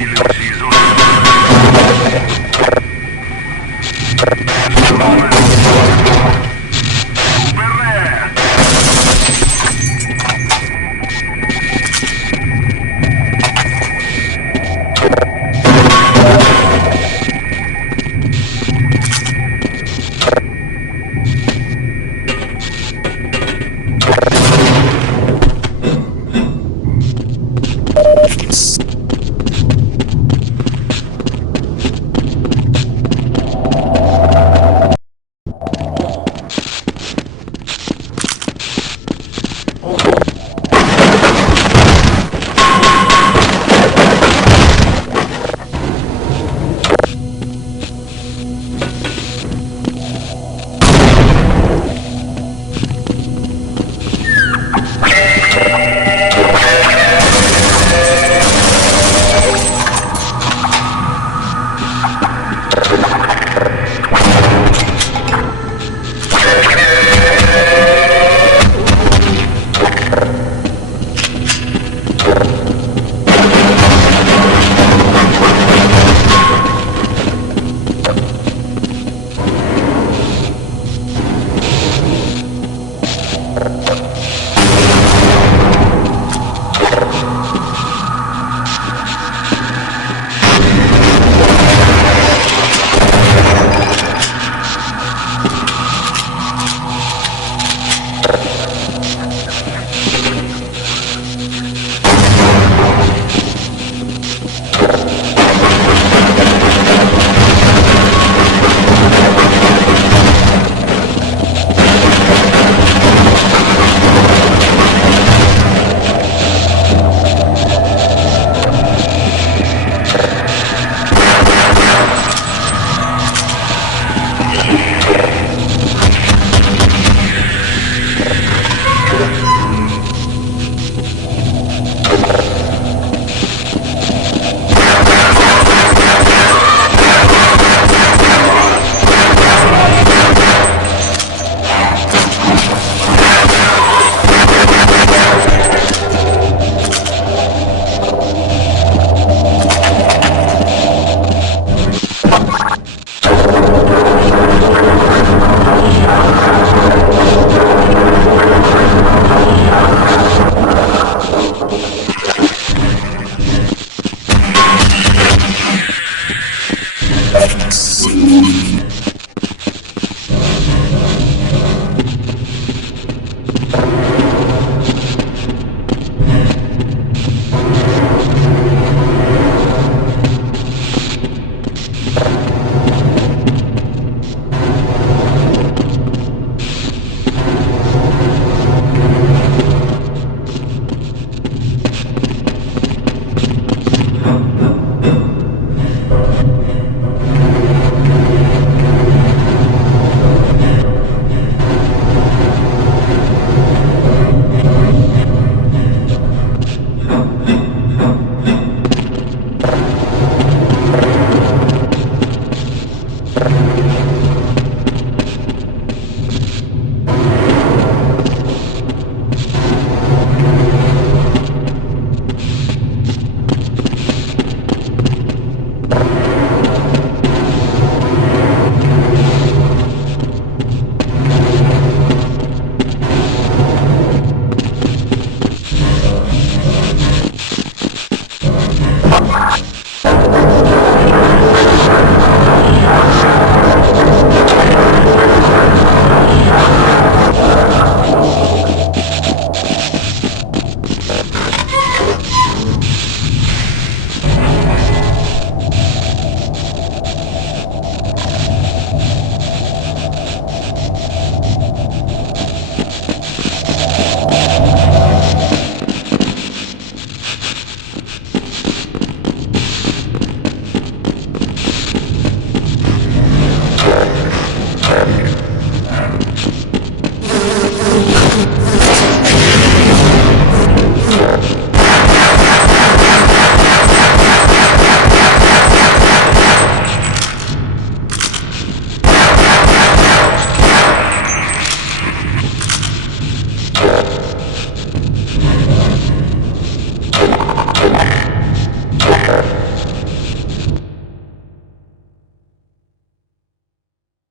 Yes.